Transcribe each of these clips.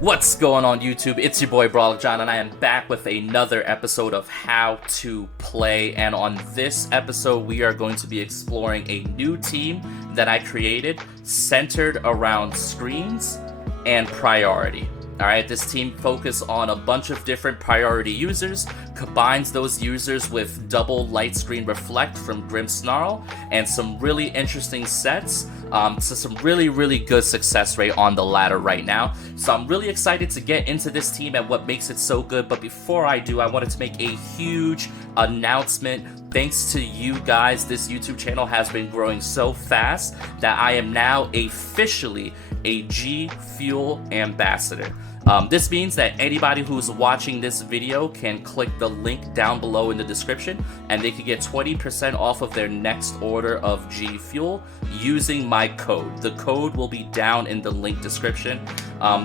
What's going on YouTube? It's your boy Brawler John, and I am back with another episode of How to Play. And on this episode, we are going to be exploring a new team that I created centered around screens and priority. Alright, this team focuses on a bunch of different priority users, combines those users with double light screen reflect from Grimmsnarl, and some really interesting sets, so some really good success rate on the ladder right now. So I'm really excited to get into this team and what makes it so good, but before I do, I wanted to make a huge announcement. Thanks to you guys, this YouTube channel has been growing so fast that I am now officially a G Fuel ambassador. This means that anybody who's watching this video can click the link down below in the description and they can get 20% off of their next order of G Fuel using my code. The code will be down in the link description.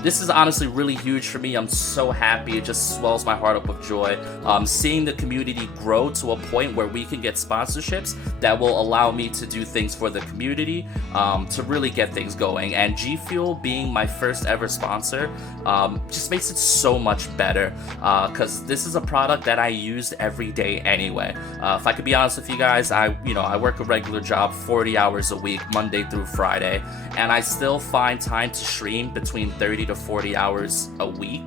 This is honestly really huge for me. I'm so happy. It just swells my heart up with joy. Seeing the community grow to a point where we can get sponsorships that will allow me to do things for the community, to really get things going. And G Fuel being my first ever sponsor, just makes it so much better, because this is a product that I used every day anyway. If I could be honest with you guys, I work a regular job 40 hours a week, Monday through Friday, and I still find time to stream between 30 to 40 hours a week.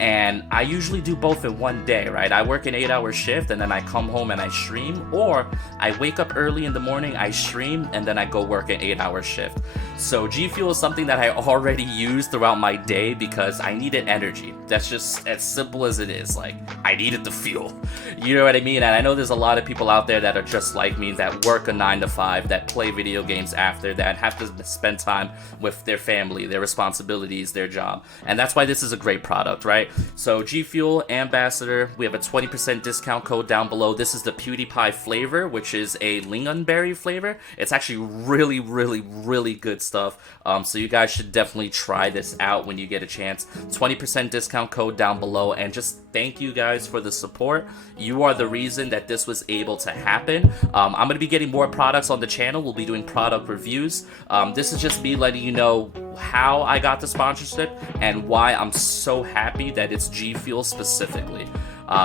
And I usually do both in one day, right? I work an 8-hour shift and then I come home and I stream, or I wake up early in the morning, I stream, and then I go work an 8-hour shift. So G Fuel is something that I already use throughout my day because I needed energy. That's just as simple as it is. Like, I needed the fuel. You know what I mean? And I know there's a lot of people out there that are just like me, that work a 9 to 5, that play video games after, that have to spend time with their family, their responsibilities, their job. And that's why this is a great product, right? So G Fuel Ambassador, we have a 20% discount code down below. This is the PewDiePie flavor, which is a lingonberry flavor. It's actually really good stuff. So you guys should definitely try this out when you get a chance. 20% discount code down below, and just thank you guys for the support. You are the reason that this was able to happen. I'm going to be getting more products on the channel. We'll be doing product reviews. This is just me letting you know how I got the sponsorship and why I'm so happy that it's G Fuel specifically.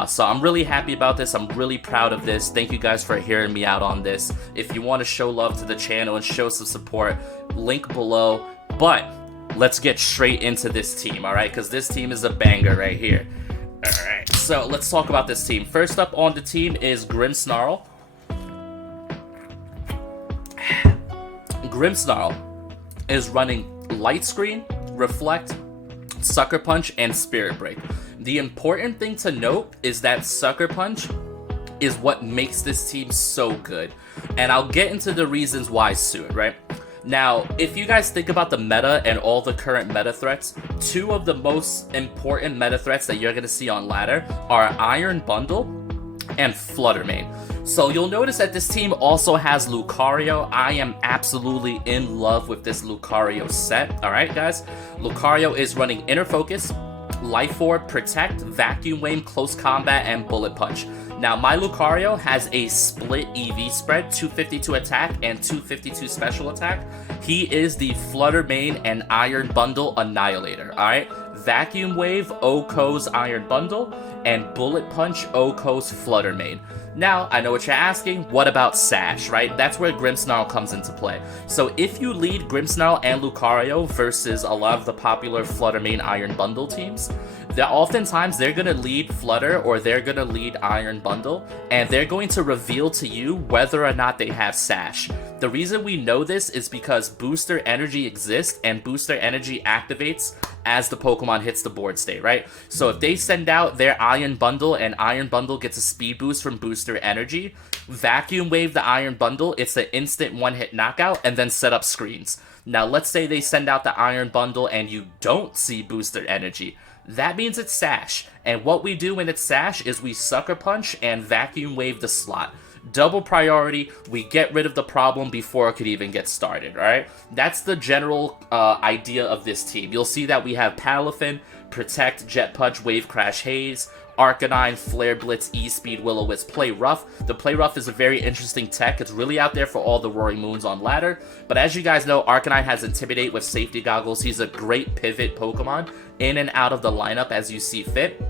So I'm really happy about this. I'm really proud of this. Thank you guys for hearing me out on this. If you want to show love to the channel and show some support, link below. But let's get straight into this team, alright? Because this team is a banger right here. Alright, so let's talk about this team. First up on the team is Grimmsnarl. Grimmsnarl is running Light Screen, Reflect, Sucker Punch, and Spirit Break. The important thing to note is that Sucker Punch is what makes this team so good. And I'll get into the reasons why soon, right? Now, if you guys think about the meta and all the current meta threats, two of the most important meta threats that you're going to see on ladder are Iron Bundle and Fluttermane. So you'll notice that this team also has Lucario. I am absolutely in love with this Lucario set. Alright guys, Lucario is running Inner Focus, Life Orb, Protect, Vacuum Wave, Close Combat, and Bullet Punch. Now my Lucario has a split EV spread, 252 attack and 252 special attack. He is the Fluttermane and Iron Bundle Annihilator, alright? Vacuum Wave, OHKO's Iron Bundle, and Bullet Punch, OHKO's Fluttermane. Now, I know what you're asking, what about Sash, right? That's where Grimmsnarl comes into play. So if you lead Grimmsnarl and Lucario versus a lot of the popular Fluttermane Iron Bundle teams, oftentimes they're going to lead Flutter or they're going to lead Iron Bundle, and they're going to reveal to you whether or not they have Sash. The reason we know this is because Booster Energy exists, and Booster Energy activates as the Pokemon hits the board state, right? So if they send out their Iron Bundle and Iron Bundle gets a speed boost from Booster Energy, Vacuum Wave the Iron Bundle, it's an instant one-hit knockout, and then set up screens. Now let's say they send out the Iron Bundle and you don't see Booster Energy. That means it's Sash, and what we do when it's Sash is we Sucker Punch and Vacuum Wave the slot. Double priority, we get rid of the problem before it could even get started, alright? That's the general idea of this team. You'll see that we have Palafin, Protect, Jet Punch, Wave Crash, Haze, Arcanine, Flare Blitz, E-Speed, Will-O-Wisp, Play Rough. The Play Rough is a very interesting tech. It's really out there for all the Roaring Moons on ladder. But as you guys know, Arcanine has Intimidate with Safety Goggles. He's a great pivot Pokemon in and out of the lineup as you see fit.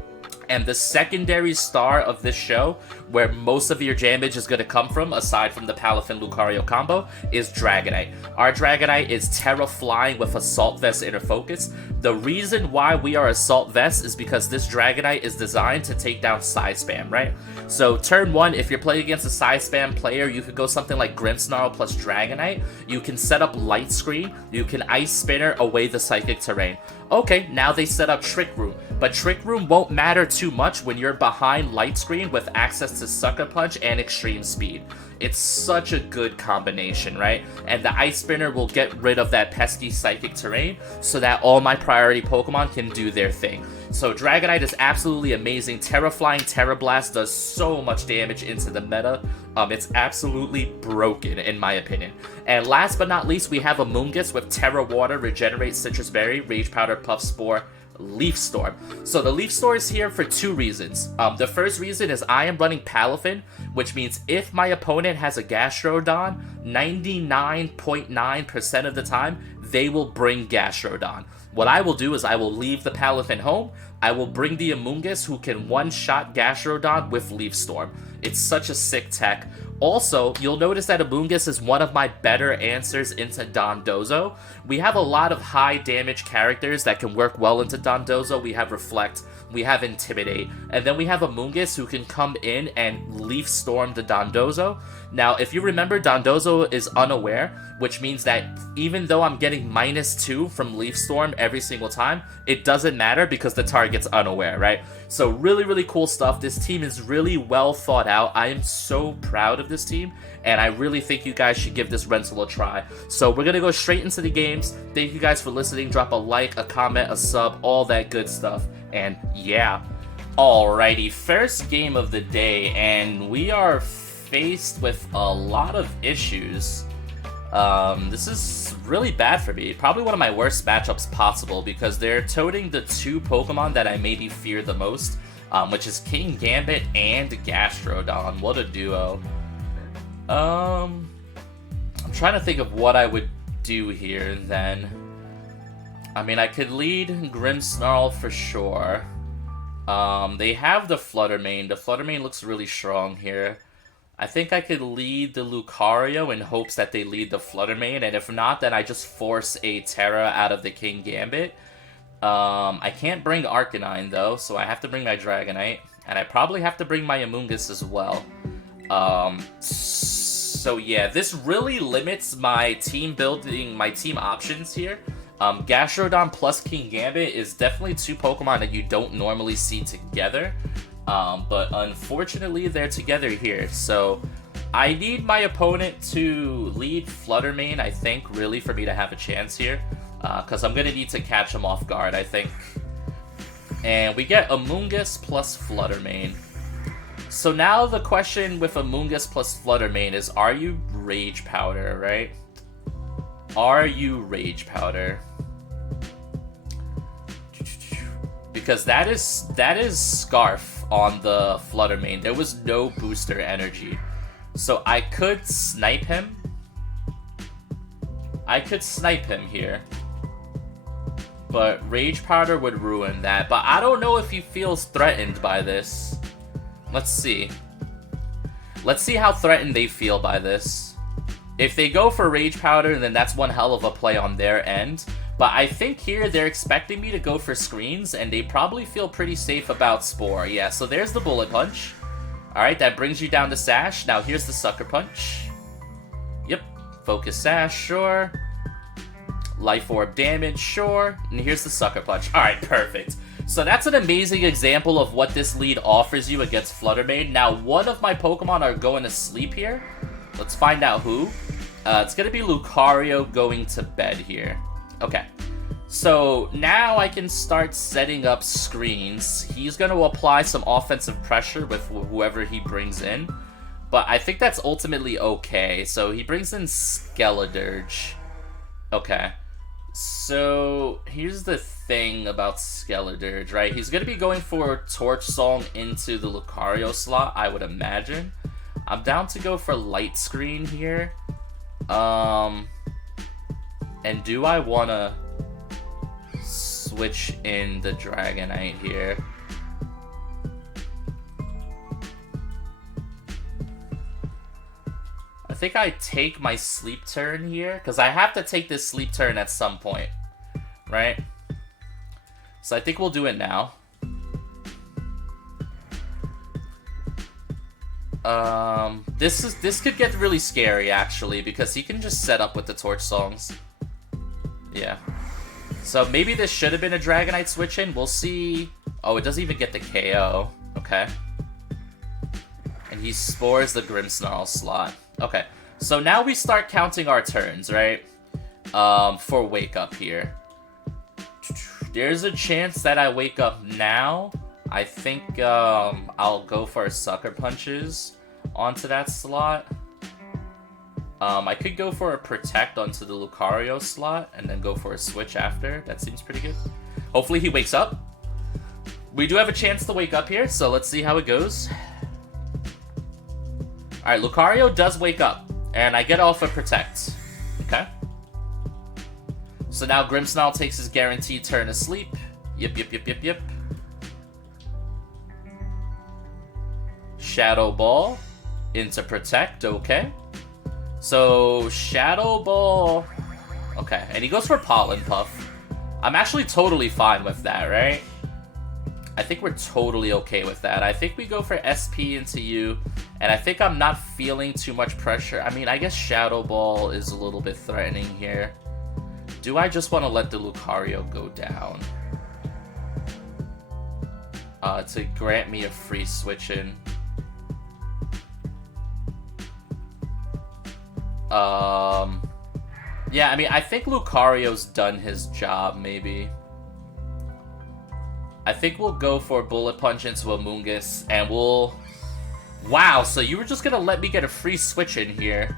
And the secondary star of this show, where most of your damage is going to come from, aside from the Palafin Lucario combo, is Dragonite. Our Dragonite is Terra Flying with Assault Vest Inner Focus. The reason why we are Assault Vest is because this Dragonite is designed to take down Psy Spam, right? So turn 1, if you're playing against a Psy Spam player, you could go something like Grimmsnarl plus Dragonite. You can set up Light Screen. You can Ice Spinner away the Psychic Terrain. Okay, now they set up Trick Room, but Trick Room won't matter too much when you're behind Light Screen with access to Sucker Punch and Extreme Speed. It's such a good combination, right? And the Ice Spinner will get rid of that pesky Psychic Terrain so that all my priority Pokemon can do their thing. So Dragonite is absolutely amazing. Terra Flying Terra Blast does so much damage into the meta. It's absolutely broken in my opinion. And last but not least, we have Amoonguss with Terra Water, Regenerate, Citrus Berry, Rage Powder, Puff Spore, Leaf Storm. So the Leaf Storm is here for 2 reasons. The first reason is I am running Palafin, which means if my opponent has a Gastrodon, 99.9% of the time, they will bring Gastrodon. What I will do is I will leave the Palafin home. I will bring the Amoonguss who can one-shot Gastrodon with Leaf Storm. It's such a sick tech. Also, you'll notice that Amoonguss is one of my better answers into Dondozo. We have a lot of high damage characters that can work well into Dondozo. We have Reflect, we have Intimidate, and then we have Amoonguss who can come in and Leaf Storm the Dondozo. Now, if you remember, Dondozo is unaware, which means that even though I'm getting -2 from Leaf Storm every single time, it doesn't matter because the target's unaware, right? So really, really cool stuff. This team is really well thought out. I am so proud of this team, and I really think you guys should give this rental a try. So we're going to go straight into the games. Thank you guys for listening. Drop a like, a comment, a sub, all that good stuff. And yeah. Alrighty, first game of the day, and we are faced with a lot of issues. This is really bad for me. Probably one of my worst matchups possible because they're toting the 2 Pokemon that I maybe fear the most, which is King Gambit and Gastrodon. What a duo. I'm trying to think of what I would do here then. I mean, I could lead Grimmsnarl for sure. They have the Flutter Mane. The Flutter Mane looks really strong here. I think I could lead the Lucario in hopes that they lead the Flutter Mane, and if not, then I just force a Terra out of the King Gambit. I can't bring Arcanine, though, so I have to bring my Dragonite, and I probably have to bring my Amoonguss as well. So yeah, this really limits my team building, my team options here. Gastrodon plus King Gambit is definitely 2 Pokemon that you don't normally see together. But unfortunately, they're together here. So I need my opponent to lead Flutter Mane, I think, really, for me to have a chance here. Because I'm going to need to catch him off guard, I think. And we get Amoonguss plus Flutter Mane. So now the question with Amoonguss plus Flutter Mane is, are you Rage Powder, right? Are you Rage Powder? Because that is Scarf on the Flutter Mane. There was no booster energy. So I could snipe him. I could snipe him here. But Rage Powder would ruin that. But I don't know if he feels threatened by this. Let's see. Let's see how threatened they feel by this. If they go for Rage Powder, then that's one hell of a play on their end. But I think here they're expecting me to go for screens, and they probably feel pretty safe about Spore. Yeah, so there's the Bullet Punch. Alright, that brings you down to Sash. Now here's the Sucker Punch. Yep. Focus Sash, sure. Life Orb damage, sure. And here's the Sucker Punch. Alright, perfect. So that's an amazing example of what this lead offers you against Flutter Mane. Now, one of my Pokemon are going to sleep here. Let's find out who. It's going to be Lucario going to bed here. Okay. So now I can start setting up screens. He's going to apply some offensive pressure with whoever he brings in. But I think that's ultimately okay. So he brings in Skeledirge. Okay. So here's the thing about Skeledirge, right? He's going to be going for Torch Song into the Lucario slot, I would imagine. I'm down to go for Light Screen here. And do I want to switch in the Dragonite here. I think I take my sleep turn here, because I have to take this sleep turn at some point, right? So I think we'll do it now. This could get really scary, actually, because he can just set up with the Torch Songs. Yeah. So maybe this should have been a Dragonite switch in. We'll see. Oh, it doesn't even get the KO. Okay. And he spores the Grimmsnarl slot. Okay. So now we start counting our turns, right? For Wake Up here. There's a chance that I wake up now. I think I'll go for Sucker Punches onto that slot. I could go for a Protect onto the Lucario slot and then go for a switch after. That seems pretty good. Hopefully he wakes up. We do have a chance to wake up here, so let's see how it goes. Alright, Lucario does wake up, and I get off a Protect. Okay. So now Grimmsnarl takes his guaranteed turn of sleep. Yep. Shadow Ball into Protect, okay. So, Shadow Ball... Okay, and he goes for Pollen Puff. I'm actually totally fine with that, right? I think we're totally okay with that. I think we go for SP into you, and I think I'm not feeling too much pressure. I mean, I guess Shadow Ball is a little bit threatening here. Do I just want to let the Lucario go down? To grant me a free switch in. Yeah, I mean, I think Lucario's done his job, maybe. I think we'll go for Bullet Punch into Amoonguss, and we'll... Wow, so you were just gonna let me get a free switch in here.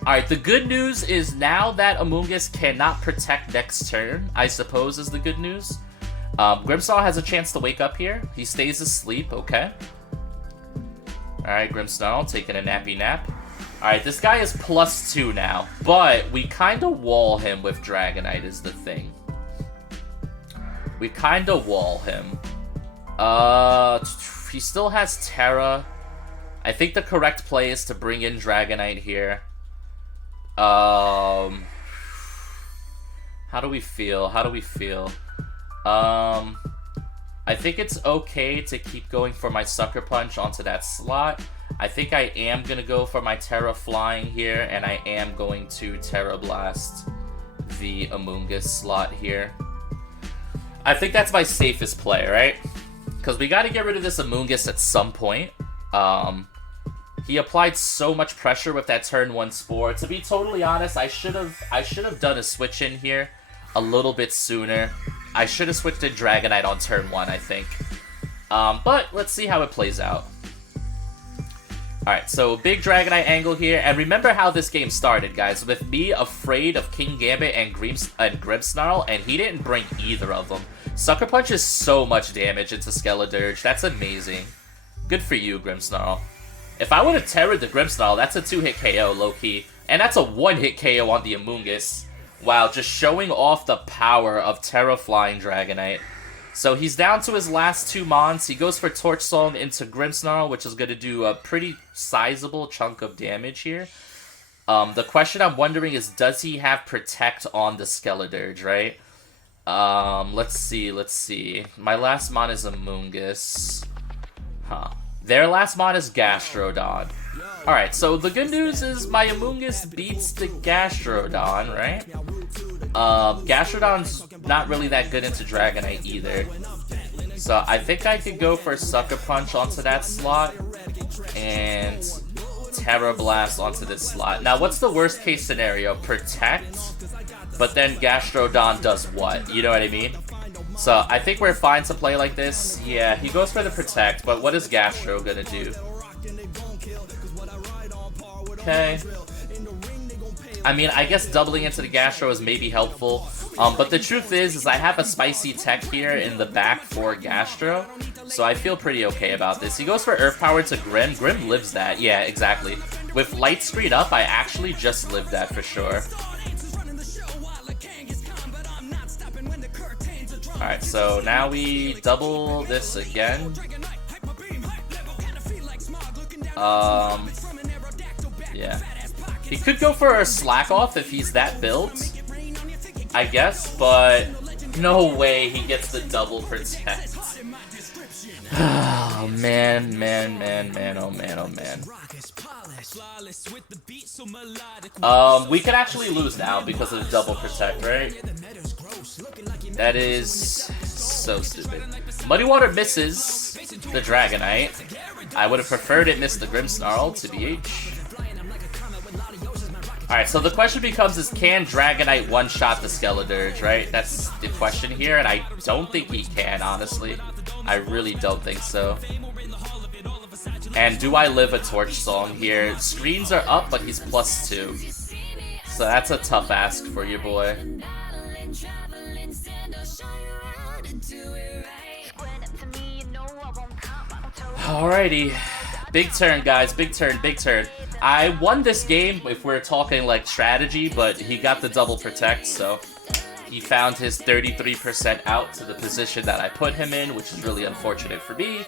Alright, the good news is now that Amoonguss cannot Protect next turn, I suppose is the good news. Grimmsnarl has a chance to wake up here. He stays asleep, okay. Alright, Grimmsnarl taking a nappy nap. Alright, this guy is +2 now, but we kind of wall him with Dragonite is the thing. We kind of wall him. He still has Terra. I think the correct play is to bring in Dragonite here. How do we feel? I think it's okay to keep going for my Sucker Punch onto that slot. I think I am going to go for my Terra Flying here, and I am going to Terra Blast the Amoonguss slot here. I think that's my safest play, right? Because we got to get rid of this Amoonguss at some point. He applied so much pressure with that turn 1 Spore. To be totally honest, I should have done a switch in here a little bit sooner. I should have switched in Dragonite on turn 1, I think. But let's see how it plays out. Alright, so big Dragonite angle here, and remember how this game started, guys, with me afraid of King Gambit and Grimmsnarl, and he didn't bring either of them. Sucker Punch is so much damage into Skeledirge, that's amazing. Good for you, Grimmsnarl. If I would have Terra'd the Grimmsnarl, that's a 2-hit KO, low-key, and that's a 1-hit KO on the Amoonguss. Wow, just showing off the power of Terra Flying Dragonite. So he's down to his last 2 Mons. He goes for Torch Song into Grimmsnarl, which is going to do a pretty sizable chunk of damage here. The question I'm wondering is, does he have Protect on the Skeledirge, right? Let's see. My last Mon is Amoonguss. Their last Mon is Gastrodon. Alright, so the good news is my Amoonguss beats the Gastrodon, right? Gastrodon's not really that good into Dragonite either. So I think I could go for Sucker Punch onto that slot and Terra Blast onto this slot. Now, what's the worst case scenario? Protect, but then Gastrodon does what? You know what I mean? So I think we're fine to play like this. Yeah, he goes for the Protect, but what is Gastro gonna do? Okay. I mean, I guess doubling into the Gastro is maybe helpful. But the truth is I have a spicy tech here in the back for Gastro. So I feel pretty okay about this. He goes for Earth Power to Grim. Grim lives that. Yeah, exactly. With Light Screen up, I actually just lived that for sure. Alright, so now we double this again. Yeah. He could go for a slack off if he's that built, I guess, but no way he gets the double protect. Oh man, man, man, man, oh man, oh man. We could actually lose now because of the double protect, right? That is so stupid. Muddy Water misses the Dragonite. I would have preferred it missed the Grimmsnarl, to BH. Alright, so the question becomes is can Dragonite one-shot the Skeledirge, right? That's the question here, and I don't think he can, honestly. I really don't think so. And do I live a Torch Song here? Screens are up, but he's +2. So that's a tough ask for your boy. Alrighty. Big turn, guys. Big turn, big turn. I won this game if we're talking like strategy, but he got the double protect, so he found his 33% out to the position that I put him in, which is really unfortunate for me.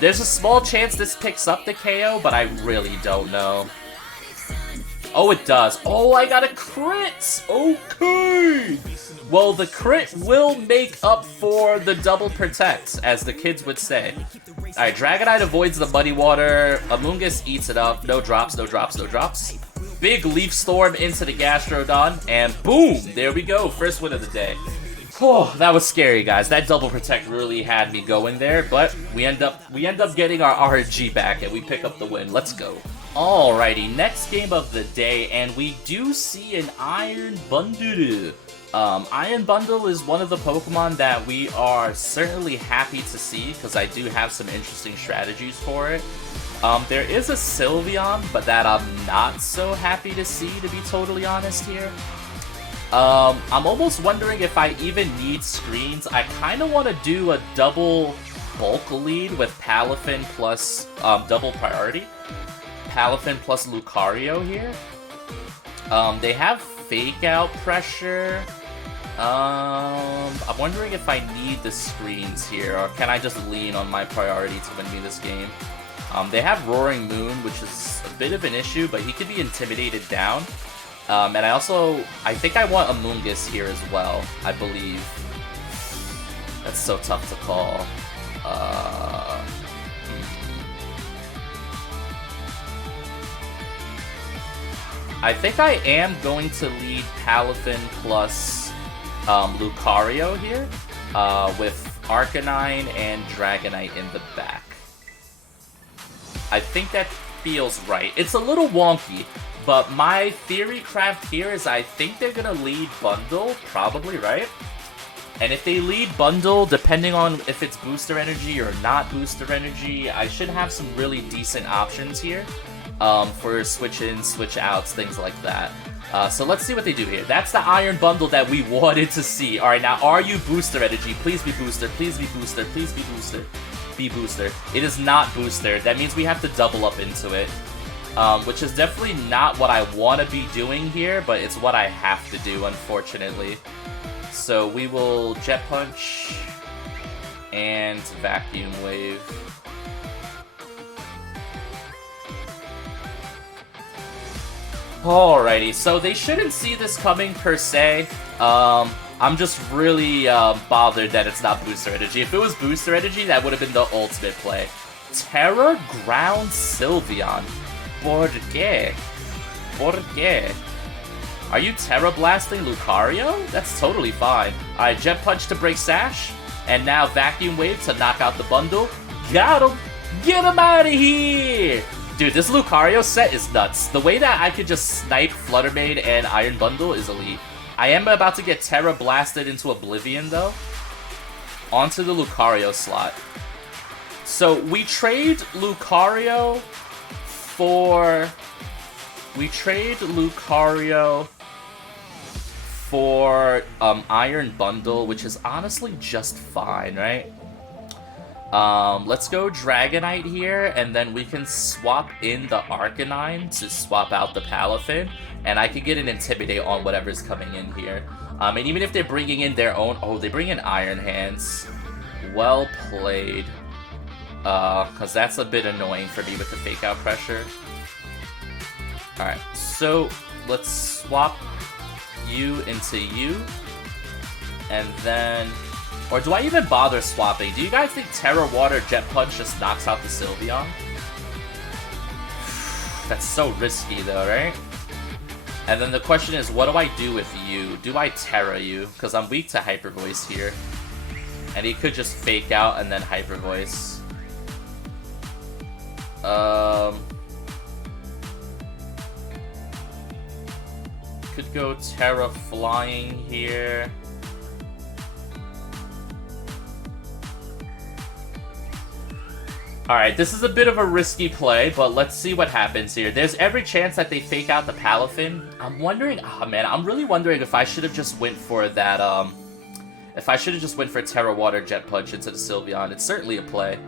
There's a small chance this picks up the KO, but I really don't know. Oh, it does. Oh, I got a crit! Okay! Well, the crit will make up for the double protect, as the kids would say. Alright, Dragonite avoids the Muddy Water. Amoonguss eats it up. No drops, no drops, no drops. Big Leaf Storm into the Gastrodon, and boom! There we go, first win of the day. Oh, that was scary, guys. That double protect really had me going there, but we end up getting our RNG back, and we pick up the win. Let's go. Alrighty, next game of the day, and we do see an Iron Bundle. Iron Bundle is one of the Pokemon that we are certainly happy to see, because I do have some interesting strategies for it. There is a Sylveon, but that I'm not so happy to see, to be totally honest here. I'm almost wondering if I even need screens. I kind of want to do a double bulk lead with Palafin plus double priority. Palafin plus Lucario here. They have Fake Out Pressure. I'm wondering if I need the screens here, or can I just lean on my priority to win me this game? They have Roaring Moon, which is a bit of an issue, but he could be intimidated down. And I think I want Amoonguss here as well, I believe. That's so tough to call. I think I am going to lead Palafin plus Lucario here, with Arcanine and Dragonite in the back. I think that feels right. It's a little wonky, but my theory craft here is I think they're gonna lead Bundle, probably, right? And if they lead Bundle, depending on if it's Booster Energy or not Booster Energy, I should have some really decent options here for switch-ins, switch-outs, things like that. So let's see what they do here. That's the Iron Bundle that we wanted to see. Alright, now are you Booster Energy? Please be Booster, please be Booster, please be Booster. Be Booster. It is not Booster. That means we have to double up into it. Which is definitely not what I want to be doing here, but it's what I have to do, unfortunately. So we will Jet Punch and Vacuum Wave. Alrighty, so they shouldn't see this coming per se. I'm just really bothered that it's not Booster Energy. If it was Booster Energy, that would have been the ultimate play. Terra Ground Sylveon. ¿Por qué? ¿Por qué? Are you Terra Blasting Lucario? That's totally fine. Alright, Jet Punch to break Sash. And now Vacuum Wave to knock out the bundle. Got him! Get him out of here! Dude, this Lucario set is nuts. The way that I could just snipe Flutter Mane and Iron Bundle is elite. I am about to get Terra Blasted into Oblivion, though. Onto the Lucario slot. So, we trade Lucario for... Iron Bundle, which is honestly just fine, right? Let's go Dragonite here, and then we can swap in the Arcanine to swap out the Palafin, and I can get an Intimidate on whatever's coming in here. And even if they're bringing in their own... Oh, they bring in Iron Hands. Well played. Because that's a bit annoying for me with the fake out pressure. Alright, so let's swap you into you. And then... Or do I even bother swapping? Do you guys think Terra Water Jet Punch just knocks out the Sylveon? That's so risky though, right? And then the question is, what do I do with you? Do I Terra you? Because I'm weak to Hyper Voice here. And he could just fake out and then Hyper Voice. Could go Terra Flying here. Alright, this is a bit of a risky play, but let's see what happens here. There's every chance that they fake out the Palafin. I'm wondering, oh man, I'm really wondering if I should have just went for that, if I should have just went for Terra Water Jet Punch into the Sylveon. It's certainly a play.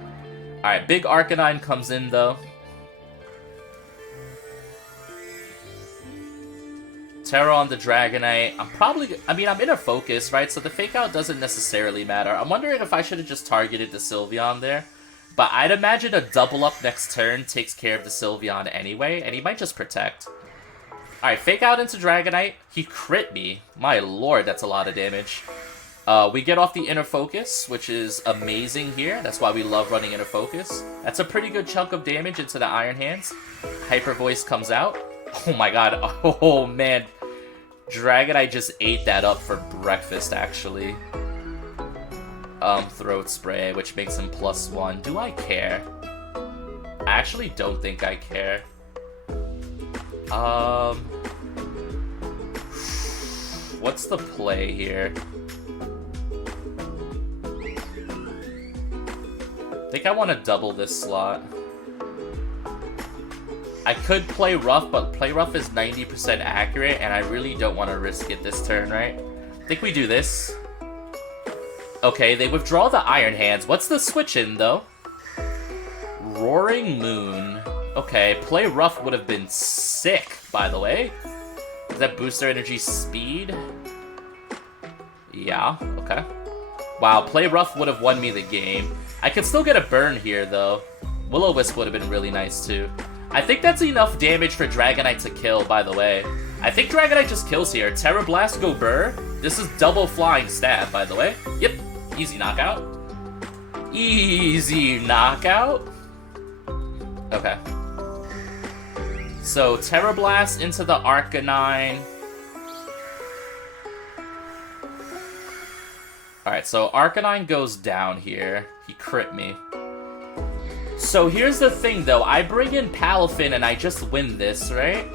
Alright, big Arcanine comes in though. Terra on the Dragonite. I'm inner focus, right? So the fake out doesn't necessarily matter. I'm wondering if I should have just targeted the Sylveon there. But I'd imagine a double up next turn takes care of the Sylveon anyway, and he might just protect. Alright, fake out into Dragonite. He crit me. My lord, that's a lot of damage. We get off the inner focus, which is amazing here. That's why we love running inner focus. That's a pretty good chunk of damage into the Iron Hands. Hyper Voice comes out. Oh my god. Oh man. Dragonite just ate that up for breakfast, actually. Throat Spray, which makes him +1. Do I care? I actually don't think I care. What's the play here? I think I want to double this slot. I could play Rough, but play Rough is 90% accurate, and I really don't want to risk it this turn, right? I think we do this. Okay, they withdraw the Iron Hands. What's the switch in, though? Roaring Moon. Okay, play Rough would have been sick, by the way. Does that boost their energy speed? Yeah, okay. Wow, play Rough would have won me the game. I could still get a burn here, though. Will-O-Wisp would have been really nice, too. I think that's enough damage for Dragonite to kill, by the way. I think Dragonite just kills here. Terra Blast, go Burr. This is double flying stab, by the way. Yep. Easy knockout. Easy knockout. Okay. So, Terra Blast into the Arcanine. Alright, so Arcanine goes down here. He crit me. So here's the thing, though. I bring in Palafin and I just win this, right?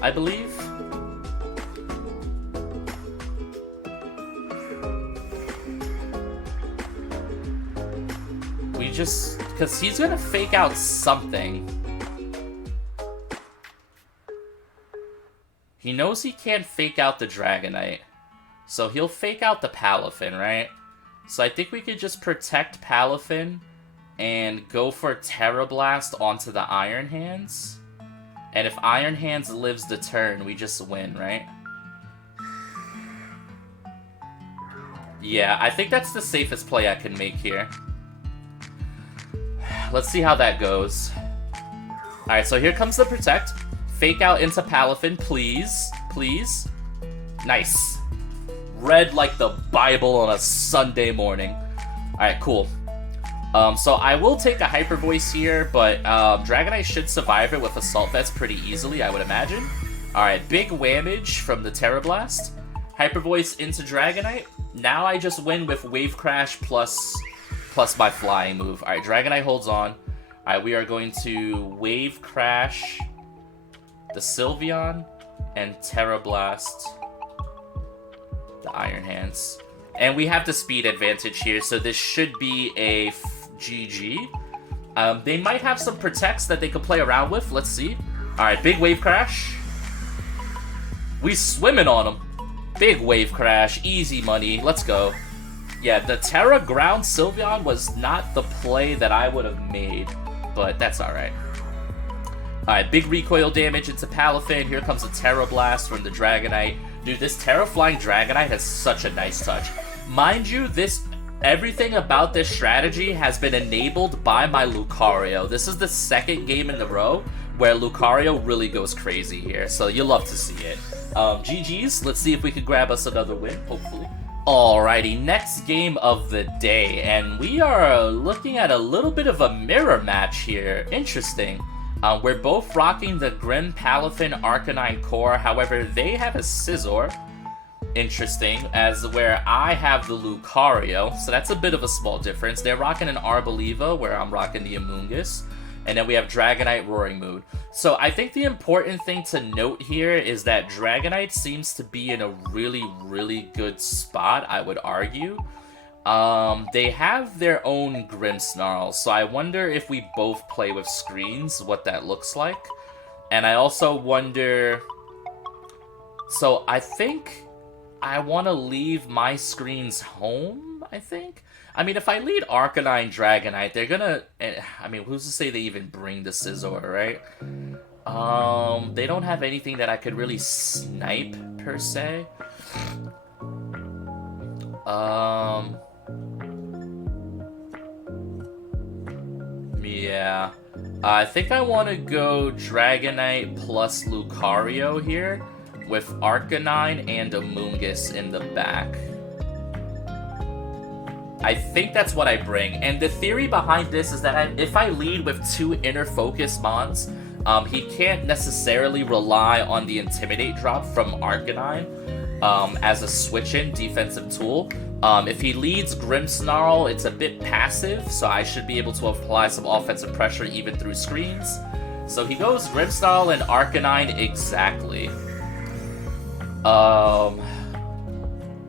I believe. We just... Because he's gonna fake out something. He knows he can't fake out the Dragonite. So he'll fake out the Palafin, right? So I think we could just protect Palafin and go for Terra Blast onto the Iron Hands. And if Iron Hands lives the turn, we just win, right? Yeah, I think that's the safest play I can make here. Let's see how that goes. Alright, so here comes the Protect. Fake out into Palafin, please. Please. Nice. Read like the Bible on a Sunday morning. Alright, cool. So I will take a Hyper Voice here, but Dragonite should survive it with Assault Vest pretty easily, I would imagine. Alright, big whamage from the Terra Blast. Hyper Voice into Dragonite. Now I just win with Wave Crash plus my flying move. Alright, Dragonite holds on. Alright, we are going to Wave Crash the Sylveon and Terra Blast the Iron Hands. And we have the speed advantage here, so this should be a GG. They might have some protects that they could play around with. Let's see. Alright, big Wave Crash. We swimming on them. Big Wave Crash. Easy money. Let's go. Yeah, the Terra Ground Sylveon was not the play that I would have made, but that's alright. Alright, big recoil damage into Palafin. Here comes a Terra Blast from the Dragonite. Dude, this Terraflying Dragonite has such a nice touch. Mind you, everything about this strategy has been enabled by my Lucario. This is the second game in a row where Lucario really goes crazy here, so you'll love to see it. GG's, let's see if we can grab us another win, hopefully. Alrighty, next game of the day, and we are looking at a little bit of a mirror match here. Interesting. We're both rocking the Grim Palafin Arcanine core, however, they have a Scizor. Interesting, as where I have the Lucario, so that's a bit of a small difference. They're rocking an Arboliva, where I'm rocking the Amoonguss, and then we have Dragonite Roaring Moon. So I think the important thing to note here is that Dragonite seems to be in a really, really good spot, I would argue. They have their own Grimmsnarl, so I wonder if we both play with screens, what that looks like. And I also wonder... So I think I want to leave my screens home, I think? I mean, if I lead Arcanine Dragonite, they're gonna... I mean, who's to say they even bring the Scizor, right? They don't have anything that I could really snipe, per se. Yeah. I think I want to go Dragonite plus Lucario here, with Arcanine and Amoonguss in the back. I think that's what I bring, and the theory behind this is that if I lead with two Inner Focus Mons, he can't necessarily rely on the Intimidate drop from Arcanine as a switch-in defensive tool. If he leads Grimmsnarl, it's a bit passive, so I should be able to apply some offensive pressure even through screens. So he goes Grimmsnarl and Arcanine exactly.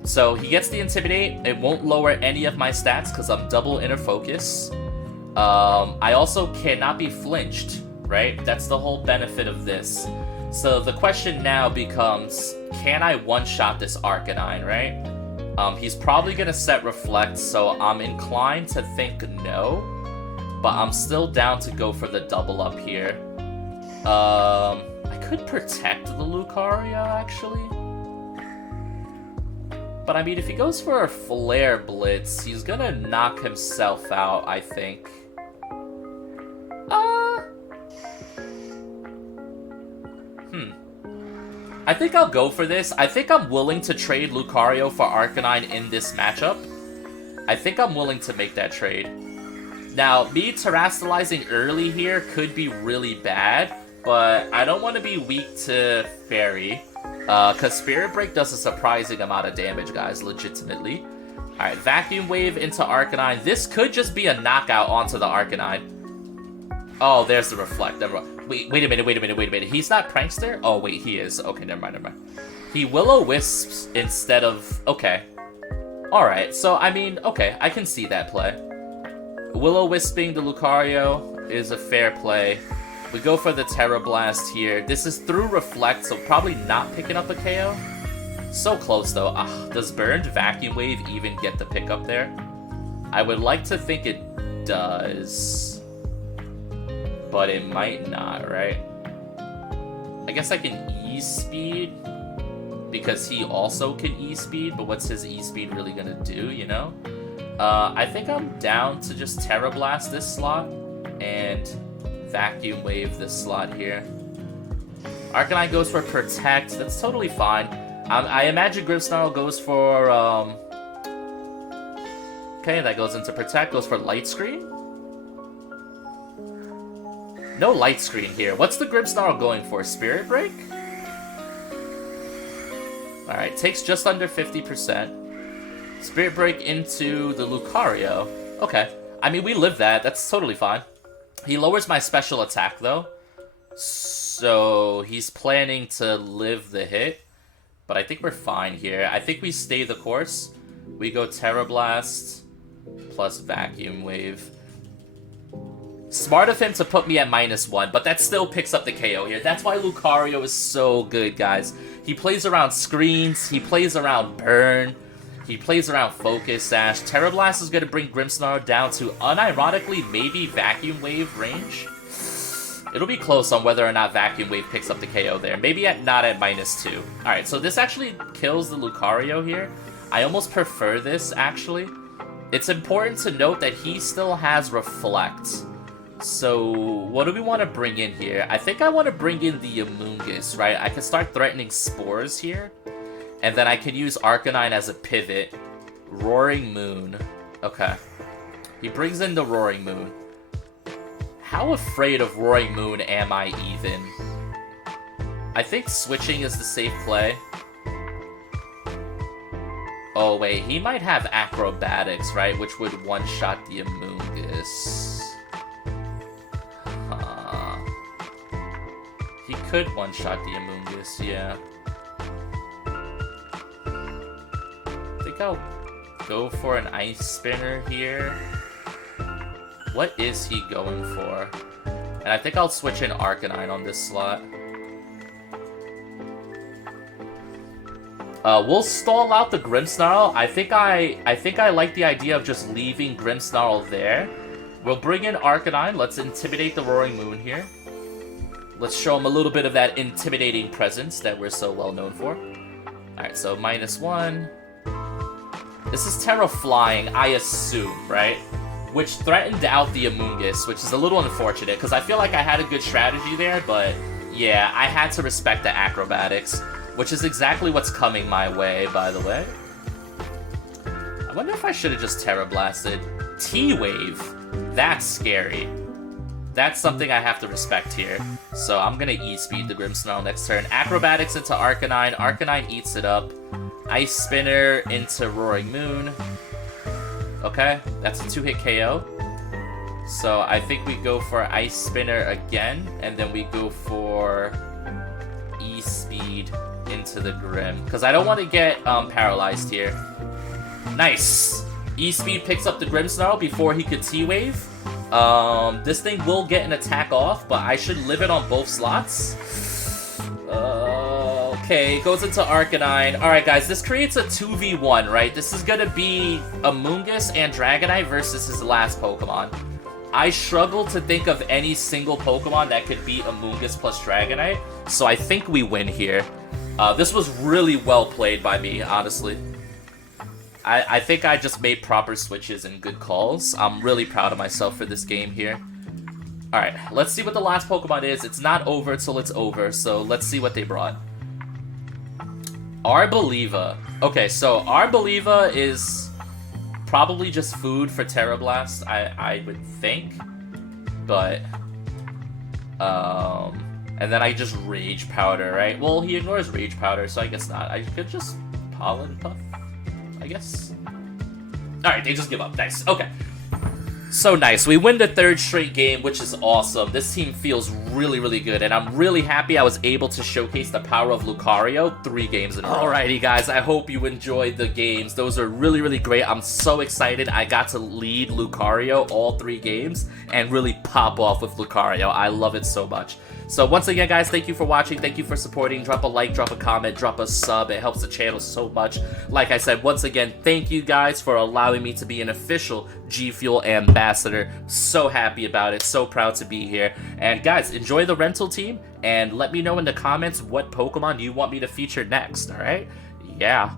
So he gets the Intimidate. It won't lower any of my stats because I'm double Inner Focus. I also cannot be flinched, right? That's the whole benefit of this. So the question now becomes, can I one-shot this Arcanine, right? He's probably going to set Reflect, so I'm inclined to think no. But I'm still down to go for the double up here. I could protect the Lucario, actually. But I mean, if he goes for a Flare Blitz, he's gonna knock himself out, I think. I think I'll go for this. I think I'm willing to trade Lucario for Arcanine in this matchup. I think I'm willing to make that trade. Now, me terastallizing early here could be really bad, but I don't want to be weak to Fairy. Because Spirit Break does a surprising amount of damage, guys, legitimately. Alright, Vacuum Wave into Arcanine. This could just be a knockout onto the Arcanine. Oh, there's the Reflect. Wait a minute. He's not Prankster? Oh, wait, he is. Okay, never mind. He Will-O-Wisps instead of... Okay. Alright, so, I mean, okay, I can see that play. Will-O-Wisping the Lucario is a fair play. We go for the Terra Blast here. This is through Reflect, so probably not picking up a KO. So close, though. Does Burned Vacuum Wave even get the pickup there? I would like to think it does. But it might not, right? I guess I can E-Speed. Because he also can E-Speed, but what's his E-Speed really gonna do, you know? I think I'm down to just Terra Blast this slot. And... Vacuum Wave this slot here. Arcanine goes for Protect. That's totally fine. I imagine Grimmsnarl goes for... Okay, that goes into Protect. Goes for Light Screen. No Light Screen here. What's the Grimmsnarl going for? Spirit Break? Alright, takes just under 50%. Spirit Break into the Lucario. Okay. I mean, we live that. That's totally fine. He lowers my special attack, though. So, he's planning to live the hit. But I think we're fine here. I think we stay the course. We go Terra Blast plus Vacuum Wave. Smart of him to put me at -1, but that still picks up the KO here. That's why Lucario is so good, guys. He plays around screens. He plays around Burn. He plays around Focus Sash. Terra Blast is going to bring Grimmsnarl down to, unironically, maybe Vacuum Wave range. It'll be close on whether or not Vacuum Wave picks up the KO there. Maybe not at -2. Alright, so this actually kills the Lucario here. I almost prefer this, actually. It's important to note that he still has Reflect. So, what do we want to bring in here? I think I want to bring in the Amoonguss, right? I can start threatening Spores here. And then I can use Arcanine as a pivot. Roaring Moon. Okay. He brings in the Roaring Moon. How afraid of Roaring Moon am I even? I think switching is the safe play. Oh wait, he might have Acrobatics, right? Which would one-shot the Amoonguss. He could one-shot the Amoonguss, yeah. I think I'll go for an Ice Spinner here. What is he going for? And I think I'll switch in Arcanine on this slot. We'll stall out the Grimmsnarl. I think I like the idea of just leaving Grimmsnarl there. We'll bring in Arcanine. Let's intimidate the Roaring Moon here. Let's show him a little bit of that intimidating presence that we're so well known for. Alright, so -1. This is Terra Flying, I assume, right? Which threatened out the Amoonguss, which is a little unfortunate, because I feel like I had a good strategy there, but yeah, I had to respect the Acrobatics, which is exactly what's coming my way, by the way. I wonder if I should have just Terra Blasted. T-Wave. That's scary. That's something I have to respect here. So I'm going to E-Speed the Grimmsnarl next turn. Acrobatics into Arcanine. Arcanine eats it up. Ice Spinner into Roaring Moon. Okay, that's a 2-hit KO. So I think we go for Ice Spinner again, and then we go for E-Speed into the Grim. Because I don't want to get paralyzed here. Nice! E-Speed picks up the Grimmsnarl before he could T-Wave. This thing will get an attack off, but I should live it on both slots. Okay, goes into Arcanine. Alright guys, this creates a 2v1, right? This is gonna be Amoonguss and Dragonite versus his last Pokemon. I struggle to think of any single Pokemon that could beat Amoonguss plus Dragonite, so I think we win here. This was really well played by me, honestly. I think I just made proper switches and good calls. I'm really proud of myself for this game here. Alright, let's see what the last Pokemon is. It's not over till it's over, so let's see what they brought. Arboliva. Okay, so Arboliva is probably just food for Terra Blast, I would think. But, and then I just Rage Powder, right? Well, he ignores Rage Powder, so I guess not. I could just Pollen Puff, I guess. Alright, they just give up. Nice. Okay. So nice. We win the 3rd straight game, which is awesome. This team feels really, really good, and I'm really happy I was able to showcase the power of Lucario 3 games in a row. Alrighty, guys. I hope you enjoyed the games. Those are really, really great. I'm so excited I got to lead Lucario all 3 games and really pop off with Lucario. I love it so much. So once again, guys, thank you for watching. Thank you for supporting. Drop a like, drop a comment, drop a sub. It helps the channel so much. Like I said, once again, thank you guys for allowing me to be an official G Fuel ambassador. So happy about it. So proud to be here. And guys, enjoy the rental team and let me know in the comments what Pokemon you want me to feature next, all right? Yeah.